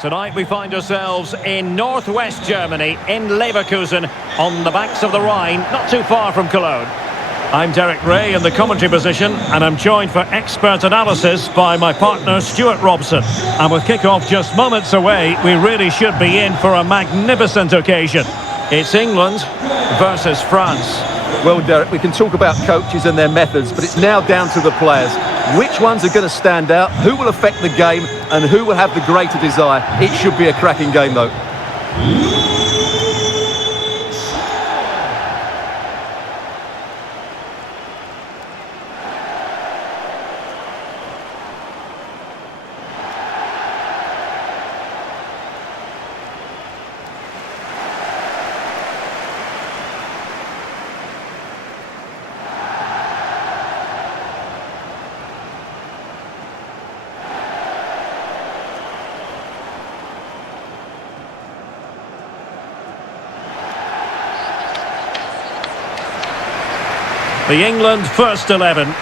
Tonight we find ourselves in northwest Germany, in Leverkusen, on the banks of the Rhine, not too far from Cologne. I'm Derek Ray in the commentary position, and I'm joined for expert analysis by my partner Stuart Robson. And with kick-off just moments away, we really should be in for a magnificent occasion. It's England versus France. Well, Derek, we can talk about coaches and their methods, but it's now down to the players. Which ones are going to stand out, who will affect the game, and who will have the greater desire? It should be a cracking game, though. The England first 11.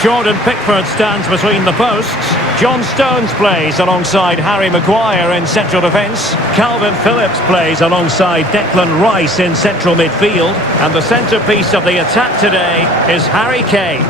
Jordan Pickford stands between the posts. John Stones plays alongside Harry Maguire in central defence. Calvin Phillips plays alongside Declan Rice in central midfield. And the centrepiece of the attack today is Harry Kane.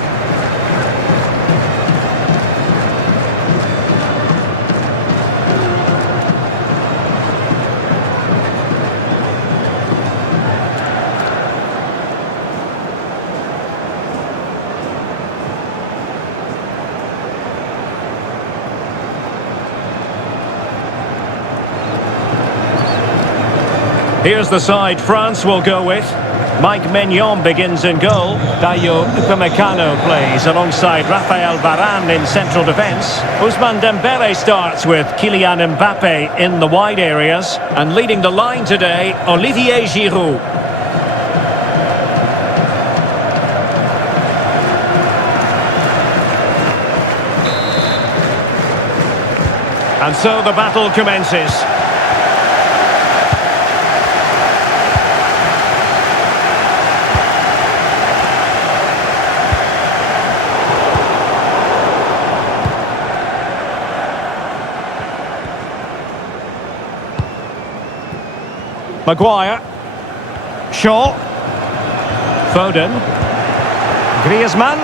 Here's the side France will go with. Mike Maignan begins in goal. Dayo Upamecano plays alongside Raphael Varane in central defence. Ousmane Dembele starts with Kylian Mbappe in the wide areas. And leading the line today, Olivier Giroud. And so the battle commences. Maguire, Shaw, Foden, Griezmann.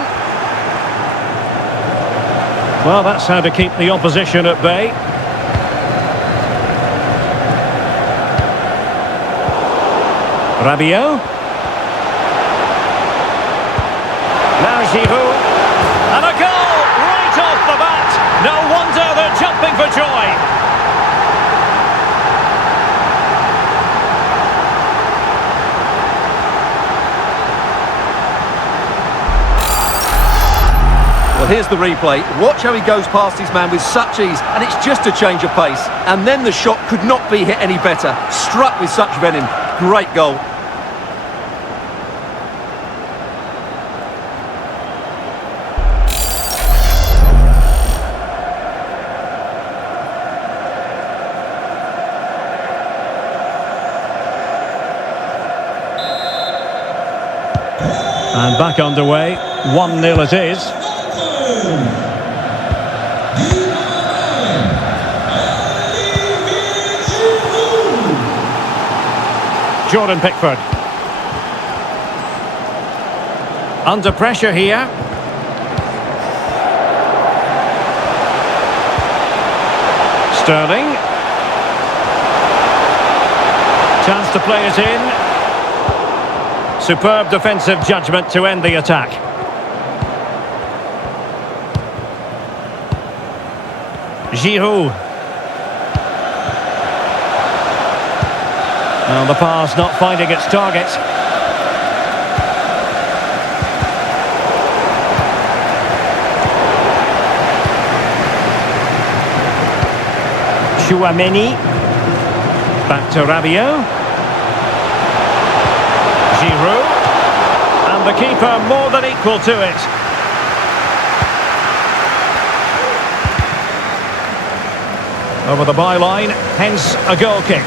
Well, that's how to keep the opposition at bay. Rabiot. Now Giroud. And a goal right off the bat. No wonder they're jumping for joy. Well, here's the replay. Watch how he goes past his man with such ease, and it's just a change of pace. And then the shot could not be hit any better. Struck with such venom. Great goal. And back underway. 1-0 it is. Jordan Pickford. Under pressure here. Sterling. Chance to play it in. Superb defensive judgment to end the attack. Giroud. Well, the pass not finding its target. Chouameni. Back to Rabiot. Giroud. And the keeper more than equal to it. Over the byline, hence a goal kick.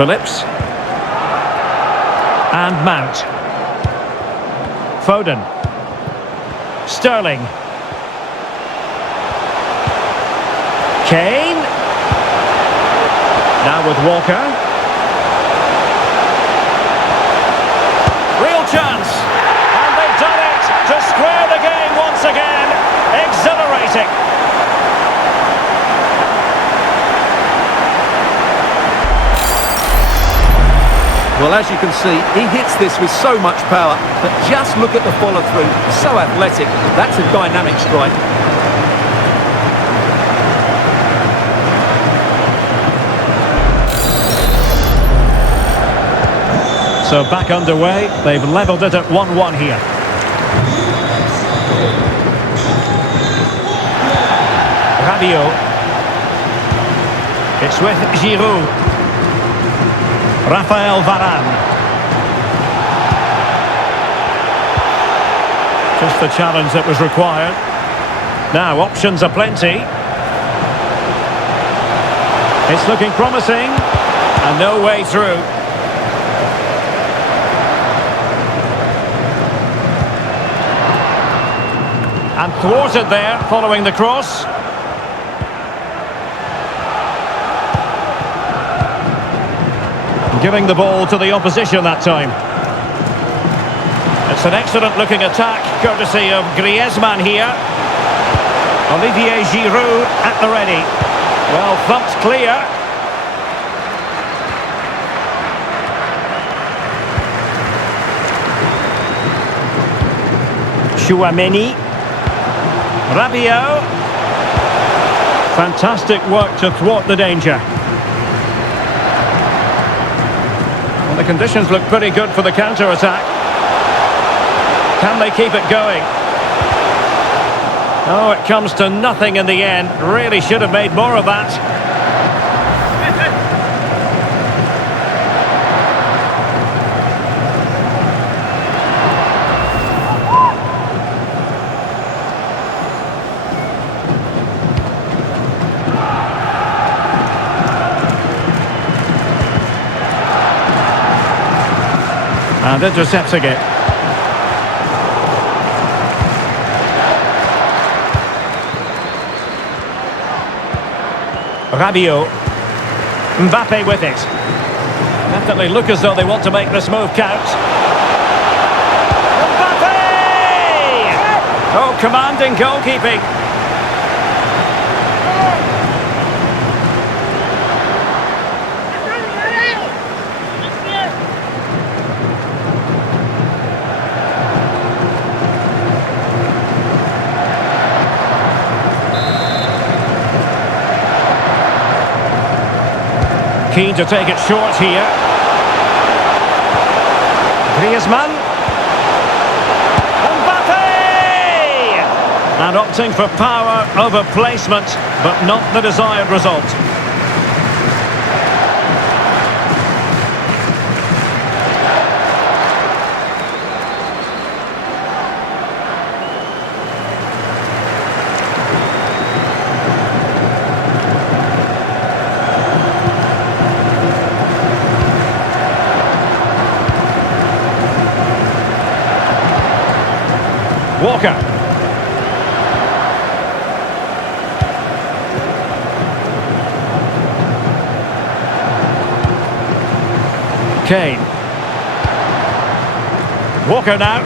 Phillips. And Mount. Foden. Sterling. Kane. Now with Walker. Real chance. And they've done it to square the game once again. Exhilarating. Well, as you can see, he hits this with so much power, but just look at the follow-through. So athletic. That's a dynamic strike. So back underway. They've levelled it at 1-1 here. Rabiot. It's with Giroud. Raphael Varane. Just the challenge that was required. Now options are plenty. It's looking promising. And no way through. And thwarted there following the cross. Giving the ball to the opposition that time. It's an excellent looking attack, courtesy of Griezmann here. Olivier Giroud at the ready. Well, thumped clear. Chouameni. Rabiot. Fantastic work to thwart the danger. Well, the conditions look pretty good for the counter-attack. Can they keep it going? Oh, it comes to nothing in the end. Really should have made more of that. And intercepting it. Rabiot. Mbappe with it. Definitely look as though they want to make this move count. Mbappe! Oh, commanding goalkeeping. Keen to take it short here. Griezmann. Mbappe! And opting for power over placement, but not the desired result. Walker. Kane. Walker now.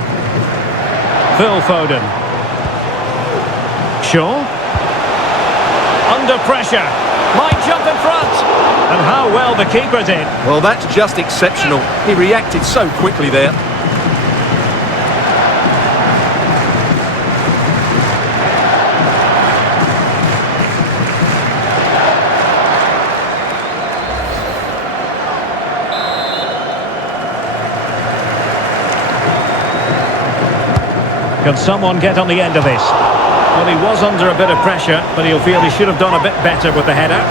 Phil Foden. Shaw. Under pressure. Might jump in front. And how well the keeper did. Well, that's just exceptional. He reacted so quickly there. Can someone get on the end of this? Well, he was under a bit of pressure, but he'll feel he should have done a bit better with the header.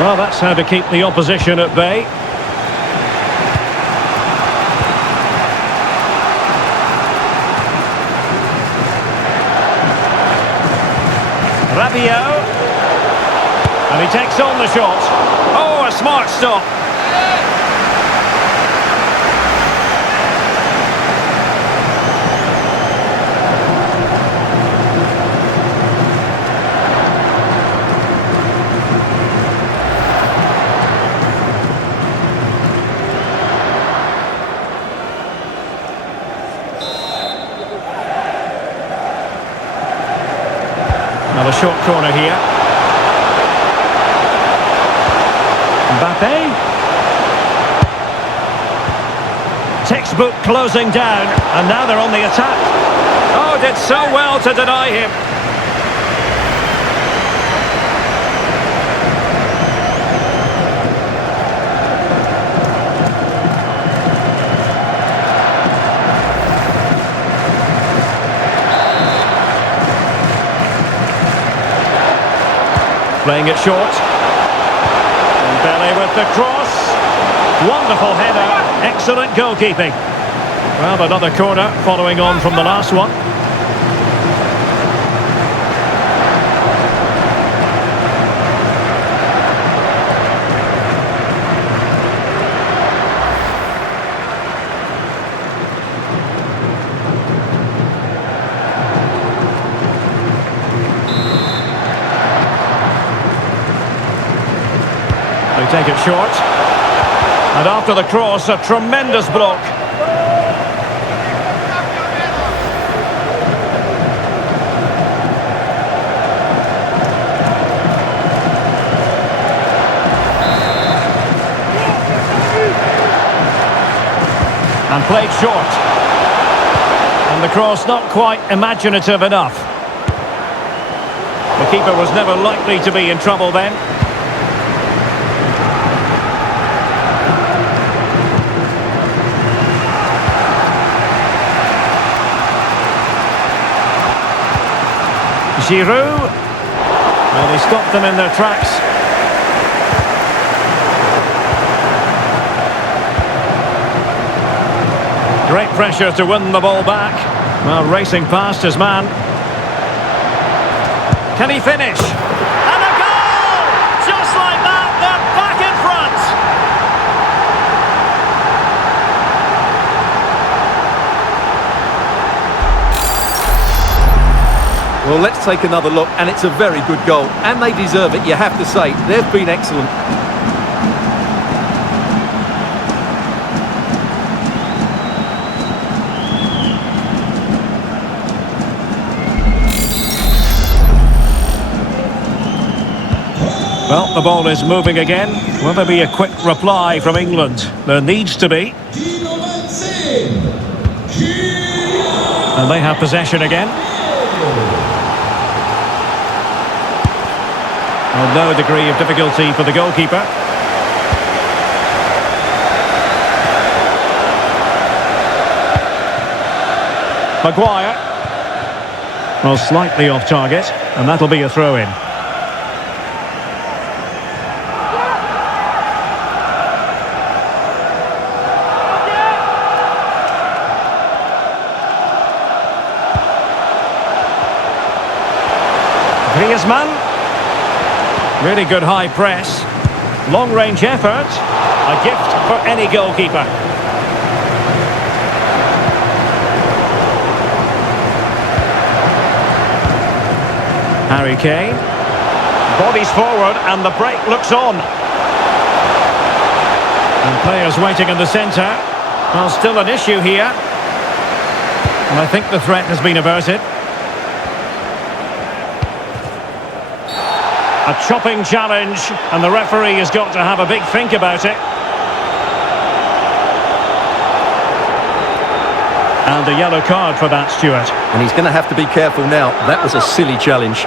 Well, that's how to keep the opposition at bay. Rabiot. And he takes on the shot. Oh, a smart stop. Another short corner here. Mbappe. Textbook closing down, and now they're on the attack. Oh, did so well to deny him. Playing it short. Belly with the cross. Wonderful header. Excellent goalkeeping. Well, another corner following on from the last one. They take it short. And after the cross, a tremendous block. And played short. And the cross not quite imaginative enough. The keeper was never likely to be in trouble then. Giroud. Well, he stopped them in their tracks. Great pressure to win the ball back. Well, racing past his man. Can he finish? And a goal! Just like that, they're back in front. Well, let's take another look, and it's a very good goal, and they deserve it, you have to say. They've been excellent. Well, the ball is moving again. Will there be a quick reply from England? There needs to be. And they have possession again. Well, no degree of difficulty for the goalkeeper. Maguire. Well, slightly off target, and that'll be a throw-in. Griezmann. Really good high press. Long-range effort. A gift for any goalkeeper. Harry Kane. Bodies forward and the break looks on. And players waiting in the centre. Well, still an issue here. And I think the threat has been averted. A chopping challenge, and the referee has got to have a big think about it. And a yellow card for that, Stuart. And he's going to have to be careful now. That was a silly challenge.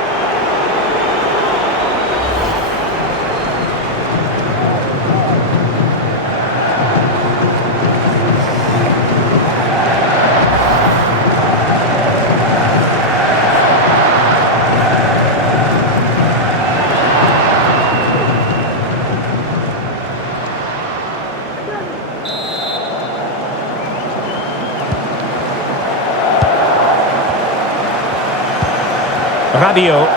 Rabiot.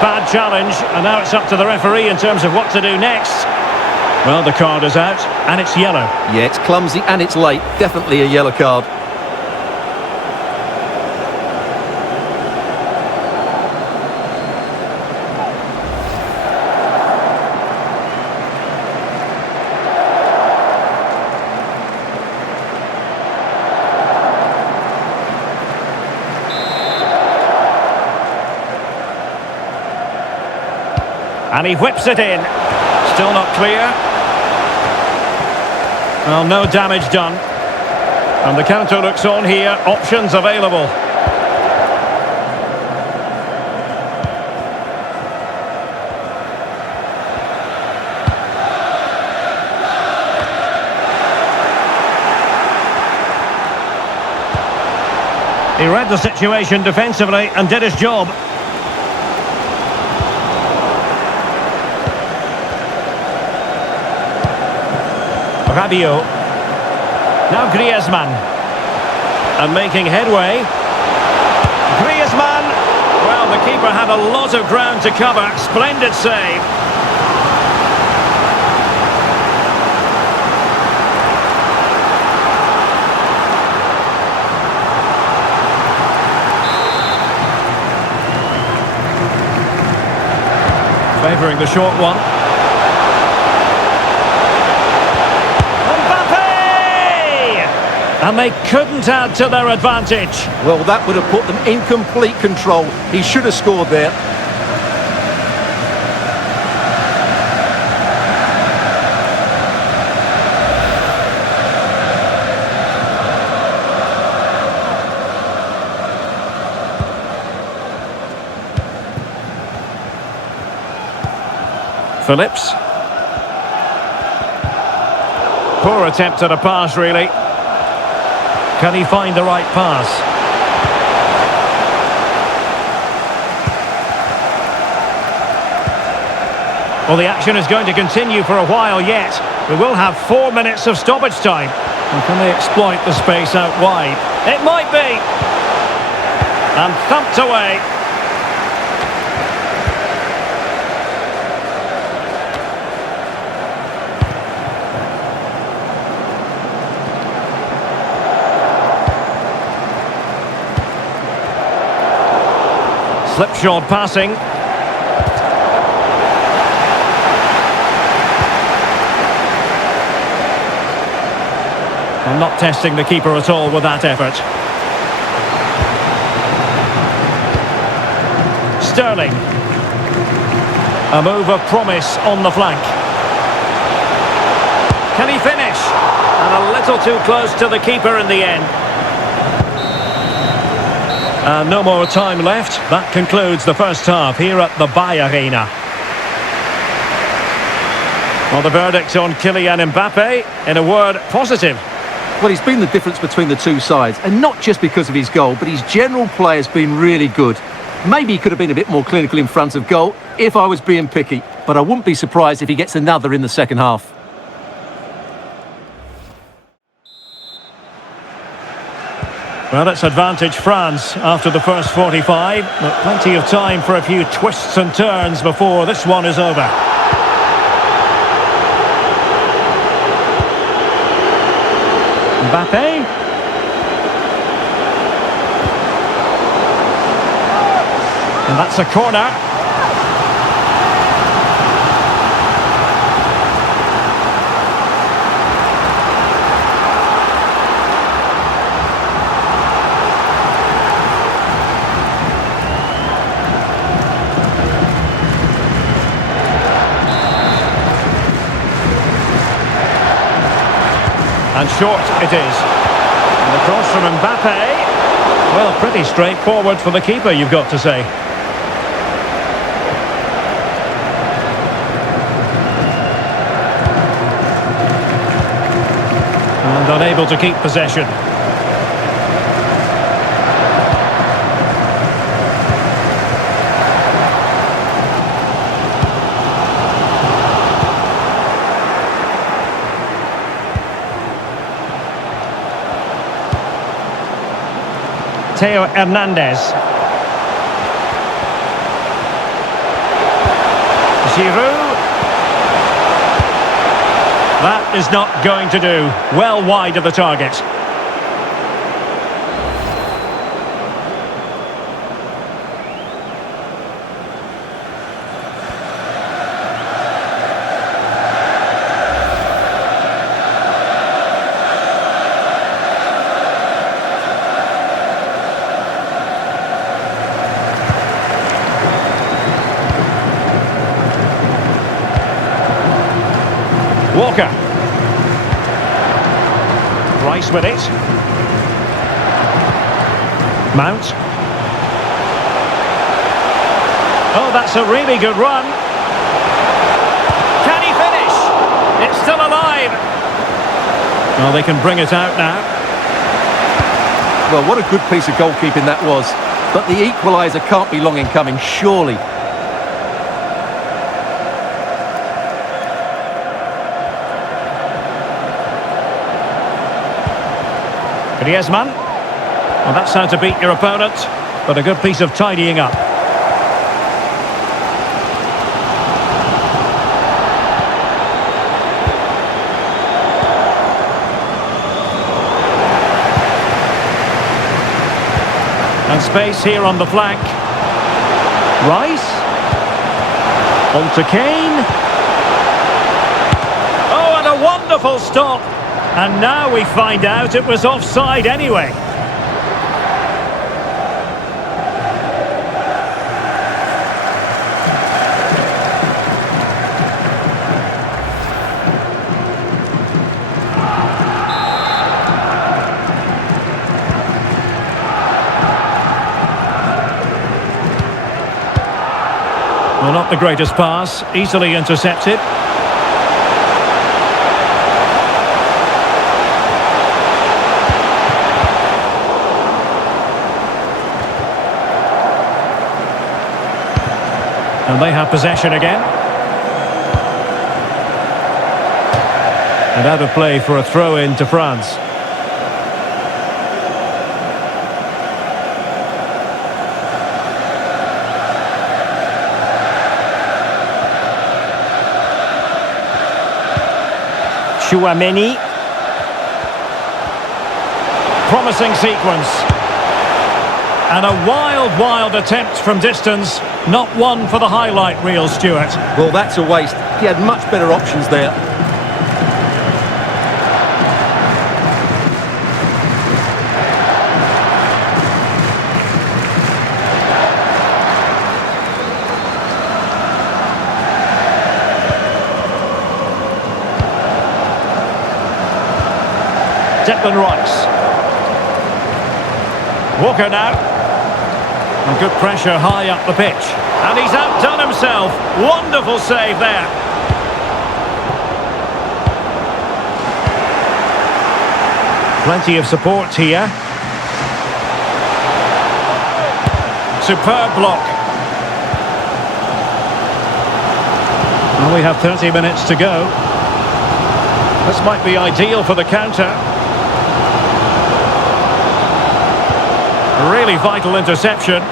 Bad challenge, and now it's up to the referee in terms of what to do next. Well, the card is out, and it's yellow. Yeah, it's clumsy and it's late. Definitely a yellow card. And he whips it in. Still not clear. Well, no damage done. And the counter looks on here. Options available. He read the situation defensively and did his job. Rabiot. Now Griezmann. And making headway. Griezmann. Well, the keeper had a lot of ground to cover. Splendid save. Favouring the short one. And they couldn't add to their advantage. Well, that would have put them in complete control. He should have scored there. Phillips. Poor attempt at a pass, really. Can he find the right pass? Well, the action is going to continue for a while yet. We will have 4 minutes of stoppage time. And can they exploit the space out wide? It might be! And thumped away. Slipshod passing. I'm not testing the keeper at all with that effort. Sterling. A move of promise on the flank. Can he finish? And a little too close to the keeper in the end. No more time left. That concludes the first half here at the Arena. Well, the verdict on Kylian Mbappe, in a word, positive. Well, he's been the difference between the two sides, and not just because of his goal, but his general play has been really good. Maybe he could have been a bit more clinical in front of goal if I was being picky, but I wouldn't be surprised if he gets another in the second half. Well, it's advantage France after the first 45, but plenty of time for a few twists and turns before this one is over. Mbappe. And that's a corner. And short it is. And the cross from Mbappe. Well, pretty straightforward for the keeper, you've got to say. And unable to keep possession. Theo Hernandez. Giroud. That is not going to do. Well wide of the target. Walker. Rice with it. Mount. Oh, that's a really good run. Can he finish? It's still alive. Well, they can bring it out now. Well, what a good piece of goalkeeping that was. But the equaliser can't be long in coming, surely. Griezmann. Well, that's how to beat your opponent, but a good piece of tidying up. And space here on the flank. Rice. On to Kane. Oh, and a wonderful stop. And now we find out it was offside anyway. Well, not the greatest pass, easily intercepted. And they have possession again. And out of play for a throw-in to France. Chouameni. Promising sequence. And a wild attempt from distance. Not one for the highlight reel, Stuart. Well, that's a waste. He had much better options there. Declan Rice. Walker now. And good pressure high up the pitch. And he's outdone himself. Wonderful save there. Plenty of support here. Superb block. Well, we have 30 minutes to go. This might be ideal for the counter. Really vital interception.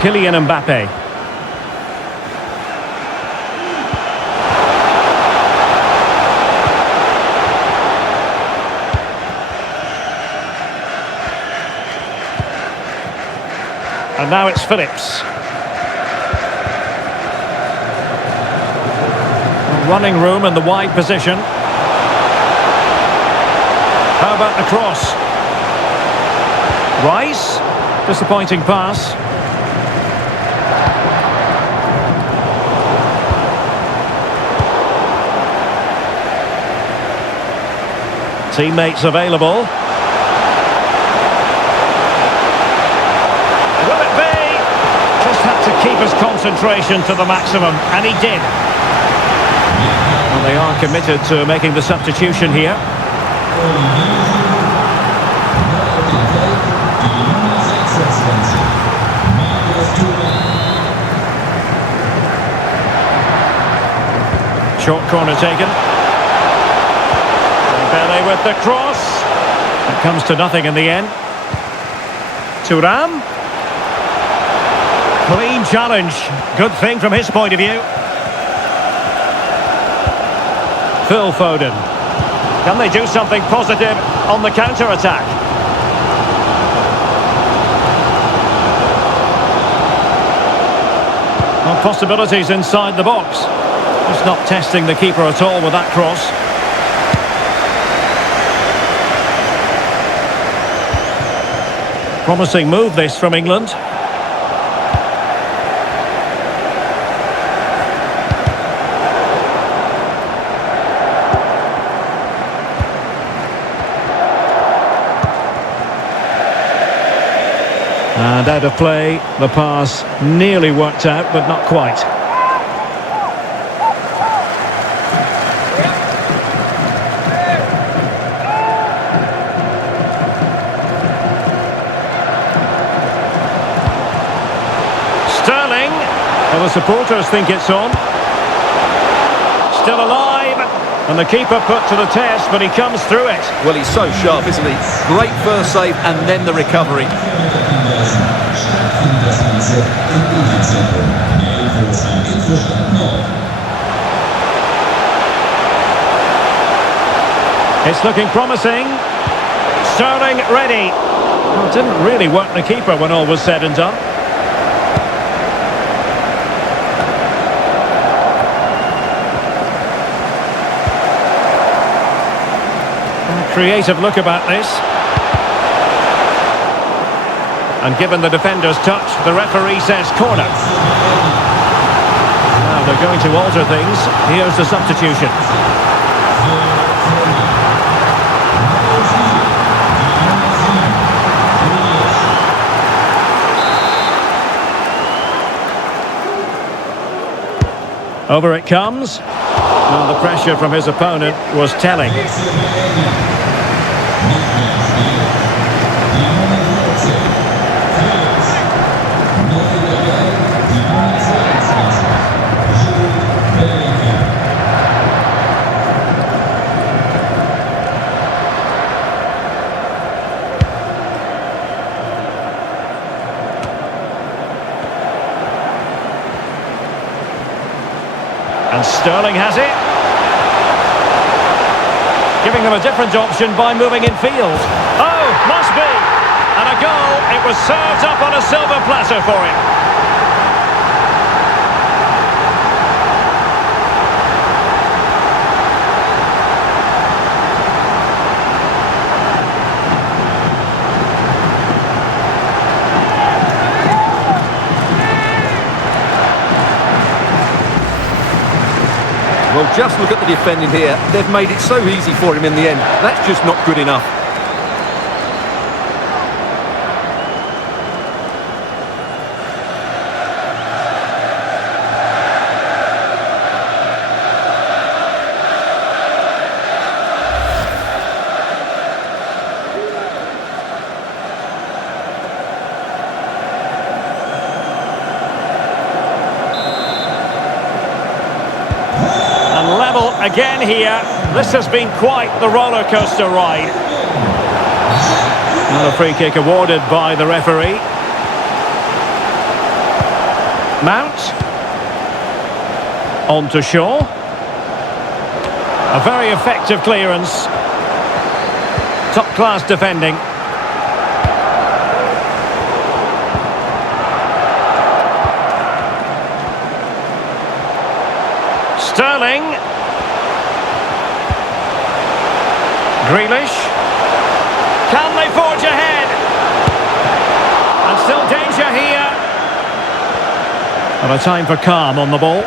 Kylian Mbappe. And now it's Phillips. Running room in the wide position. How about the cross? Rice. Disappointing pass. Teammates available. Will it be? Just had to keep his concentration to the maximum, and he did. Well, they are committed to making the substitution here. Short corner taken. Belly with the cross. It comes to nothing in the end. Thuram. Clean challenge. Good thing from his point of view. Phil Foden. Can they do something positive on the counter-attack? Well, possibilities inside the box. Just not testing the keeper at all with that cross. Promising move this from England. And out of play, the pass nearly worked out, but not quite. Sterling. Well, the supporters think it's on. Still alive. And the keeper put to the test, but he comes through it. Well, he's so sharp, isn't he? Great first save and then the recovery. It's looking promising. Sterling ready. Well, it didn't really work the keeper when all was said and done. Creative look about this. And given the defender's touch, the referee says corner. Now they're going to alter things. Here's the substitution. Over it comes. Well, the pressure from his opponent was telling. And Sterling has it. Giving them a different option by moving in field. Oh, must be. And a goal. It was served up on a silver platter for him. Well, just look at the defending here. They've made it so easy for him in the end. That's just not good enough. Level again here. This has been quite the roller coaster ride. And a free kick awarded by the referee. Mount. On to Shaw. A very effective clearance. Top class defending. Sterling. Grealish. Can they forge ahead? And still danger here. And a time for calm on the ball.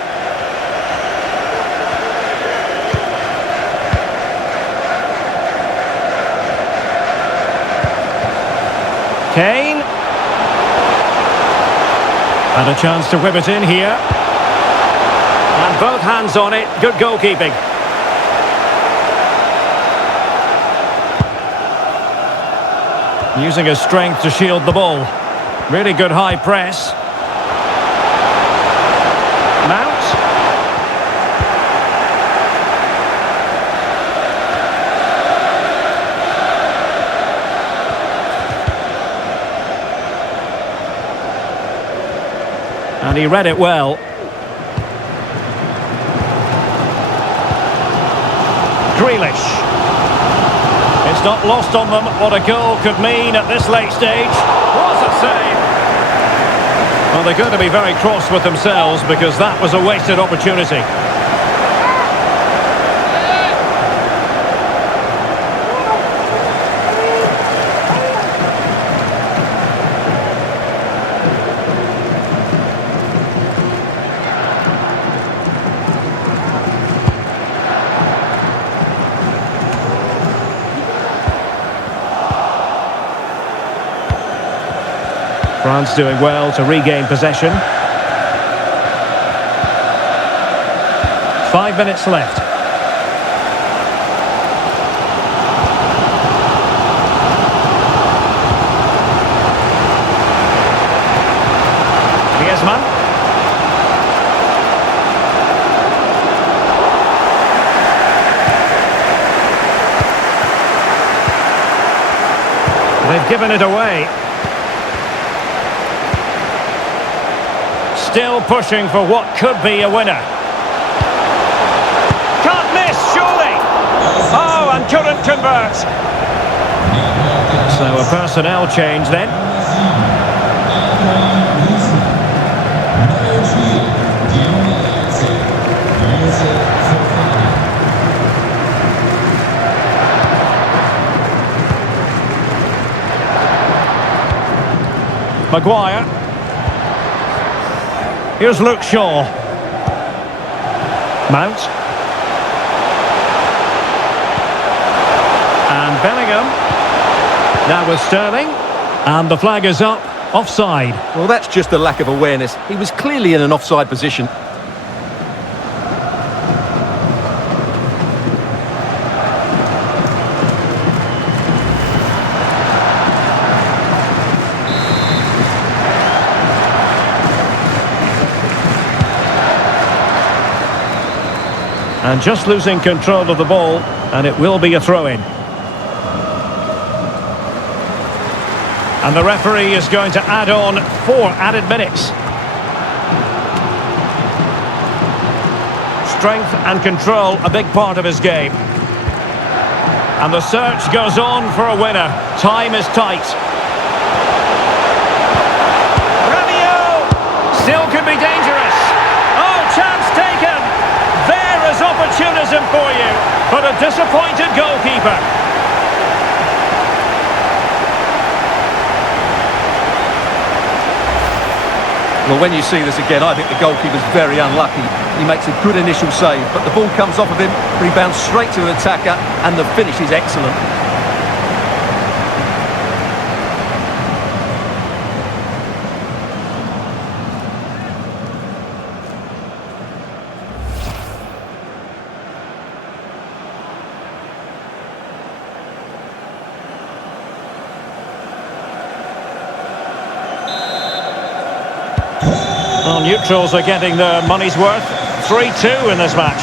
Kane. And a chance to whip it in here. And both hands on it. Good goalkeeping. Using his strength to shield the ball. Really good high press. Mount. And he read it well. Grealish. It's not lost on them what a goal could mean at this late stage. What a save! Well, they're going to be very cross with themselves because that was a wasted opportunity. France doing well to regain possession. 5 minutes left. Griezmann. They've given it away. Still pushing for what could be a winner. Can't miss, surely! Oh, and couldn't convert. So a personnel change then. Maguire. Here's Luke Shaw. Mount. And Bellingham. Now with Sterling. And the flag is up. Offside. Well, that's just a lack of awareness. He was clearly in an offside position. And just losing control of the ball, and it will be a throw-in. And the referee is going to add on 4 added minutes. Strength and control, a big part of his game. And the search goes on for a winner. Time is tight. Rabiot! Still could be dangerous. Oh, chance taken! There is opportunism for you, but a disappointed goalkeeper. Well, when you see this again, I think the goalkeeper's very unlucky. He makes a good initial save, but the ball comes off of him, rebounds straight to an attacker, and the finish is excellent. Well, neutrals are getting their money's worth. 3-2 in this match.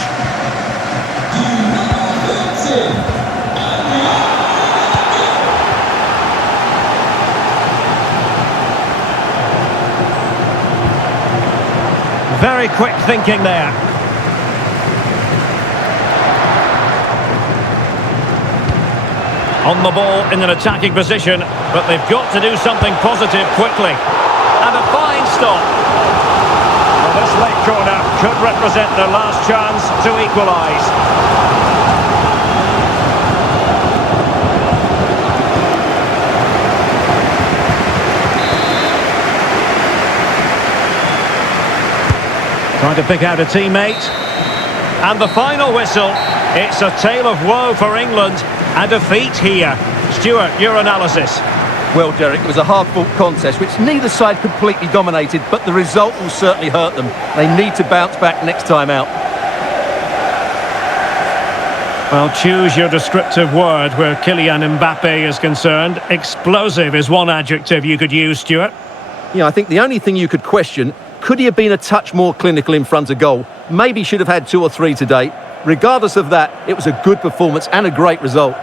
Very quick thinking there. On the ball in an attacking position, but they've got to do something positive quickly. And a fine stop. Well, this late corner could represent their last chance to equalise. Trying to pick out a teammate. And the final whistle. It's a tale of woe for England. A defeat here. Stuart, your analysis. Well, Derek, it was a hard-fought contest which neither side completely dominated, but the result will certainly hurt them. They need to bounce back next time out. Well, choose your descriptive word where Kylian Mbappe is concerned. Explosive is one adjective you could use, Stuart. Yeah, I think the only thing you could question, could he have been a touch more clinical in front of goal? Maybe should have had 2 or 3 today. Regardless of that, it was a good performance and a great result.